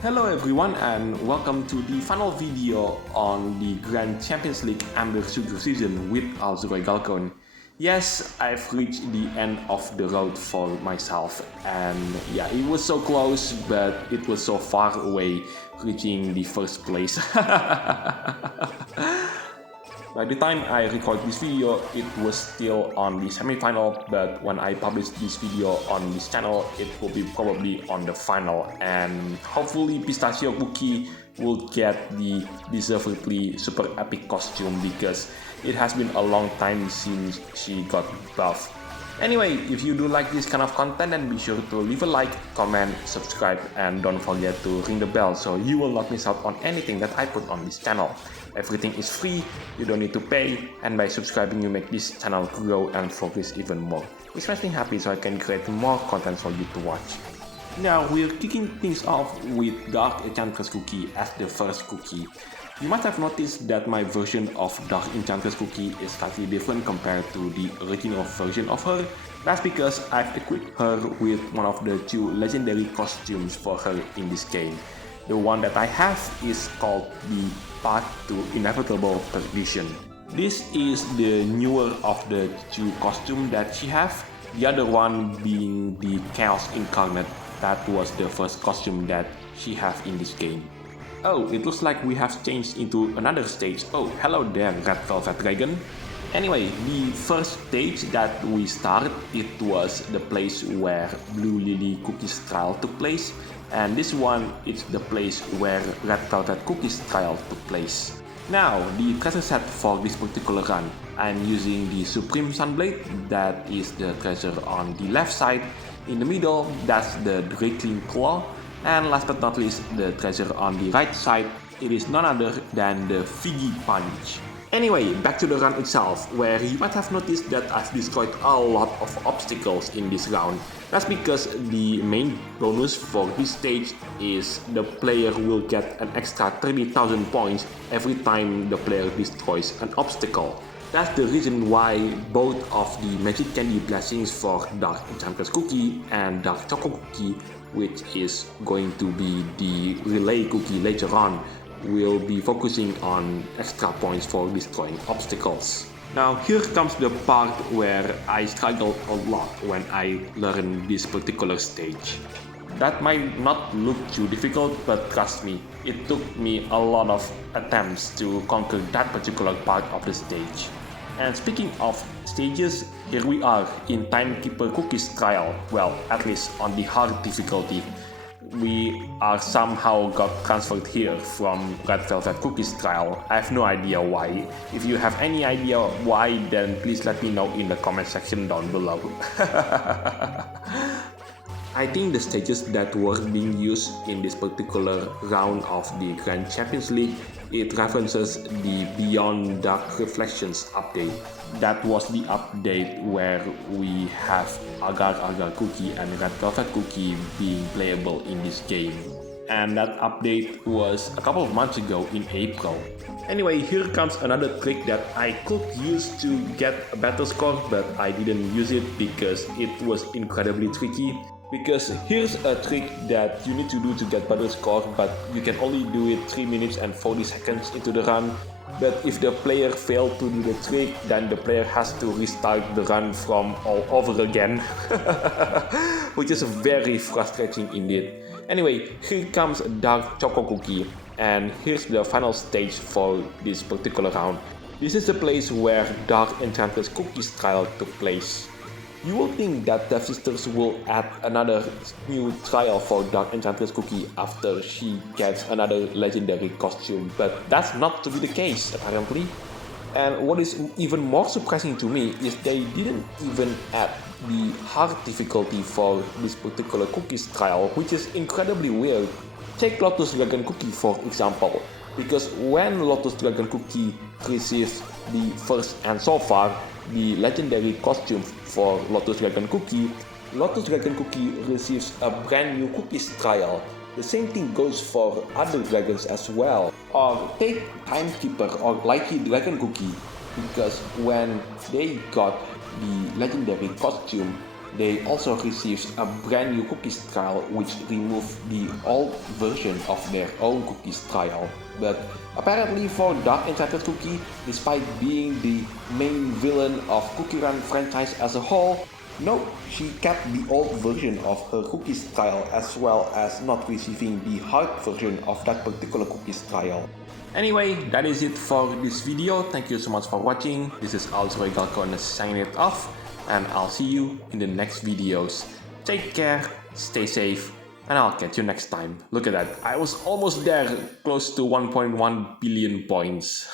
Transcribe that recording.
Hello everyone and welcome to the final video on the Grandchampionsleague Amber Sugar season with Alzeroy. Yes, I've reached the end of the road for myself, and yeah, it was so close but it was so far away reaching the first place. By the time I record this video, it was still on the semi-final, but when I publish this video on this channel, it will be probably on the final, and hopefully Pistachio Cookie will get the deservedly super epic costume because it has been a long time since she got buffed. Anyway, if you do like this kind of content, then be sure to leave a like, comment, subscribe, and don't forget to ring the bell so you will not miss out on anything that I put on this channel. Everything is free, you don't need to pay, and by subscribing you make this channel grow and focus even more. It makes me happy so I can create more content for you to watch. Now we're kicking things off with Dark Enchantress Cookie as the first cookie. You might have noticed that my version of Dark Enchantress Cookie is slightly different compared to the original version of her. That's because I've equipped her with one of the two legendary costumes for her in this game. The one that I have is called the Path to Inevitable Perdition. This is the newer of the two costumes that she has, the other one being the Chaos Incarnate. That was the first costume that she has in this game. Oh, it looks like we have changed into another stage. Oh, hello there, Red Velvet Dragon. Anyway, the first stage that we started, it was the place where Blue Lily Cookie's trial took place. And this one is the place where Red Velvet Cookie's trial took place. Now, the treasure set for this particular run, I'm using the Supreme Sunblade, that is the treasure on the left side. In the middle, that's the Drakeling Claw. And last but not least, the treasure on the right side, it is none other than the Figgy Punch. Anyway, back to the run itself, where you might have noticed that I've destroyed a lot of obstacles in this round. That's because the main bonus for this stage is the player will get an extra 30,000 points every time the player destroys an obstacle. That's the reason why both of the Magic Candy Blessings for Dark Enchantress Cookie and Dark Choco Cookie, which is going to be the Relay Cookie later on, will be focusing on extra points for destroying obstacles. Now here comes the part where I struggled a lot when I learned this particular stage. That might not look too difficult, but trust me, it took me a lot of attempts to conquer that particular part of the stage. And speaking of stages, here we are in Timekeeper Cookie's trial, well, at least on the hard difficulty. We are somehow got transferred here from Red Velvet Cookie's trial. I have no idea why. If you have any idea why, then please let me know in the comment section down below. I think the stages that were being used in this particular round of the Grandchampionsleague, it references the Beyond Dark Reflections update. That was the update where we have Agar Agar Cookie and Red Velvet Cookie being playable in this game. And that update was a couple of months ago in April. Anyway, here comes another trick that I could use to get a better score, but I didn't use it because it was incredibly tricky. Because here's a trick that you need to do to get better score, but you can only do it 3 minutes and 40 seconds into the run. But if the player failed to do the trick, then the player has to restart the run from all over again. Which is very frustrating indeed. Anyway, here comes Dark Choco Cookie, and here's the final stage for this particular round. This is the place where Dark Enchantress Cookie's trial took place. You will think that Devsisters will add another new trial for Dark Enchantress Cookie after she gets another legendary costume, but that's not to be the case apparently. And what is even more surprising to me is they didn't even add the hard difficulty for this particular Cookie's trial, which is incredibly weird. Take Lotus Dragon Cookie for example, because when Lotus Dragon Cookie receives the first and so far the legendary costume for Lotus Dragon Cookie receives a brand new Cookie's trial. The same thing goes for other dragons as well. Or take Timekeeper or Likey Dragon Cookie, because when they got the legendary costume, They also received a brand new cookies trial which removed the old version of their own cookies trial. But apparently for Dark Enchanted Cookie, despite being the main villain of CookieRun franchise as a whole, no, she kept the old version of her cookies trial as well as not receiving the hard version of that particular cookies trial. Anyway, that is it for this video. Thank you so much for watching. This is Alzeroy gonna sign it off, and I'll see you in the next videos. Take care, stay safe, and I'll catch you next time. Look at that, I was almost there, close to 1.1 billion points.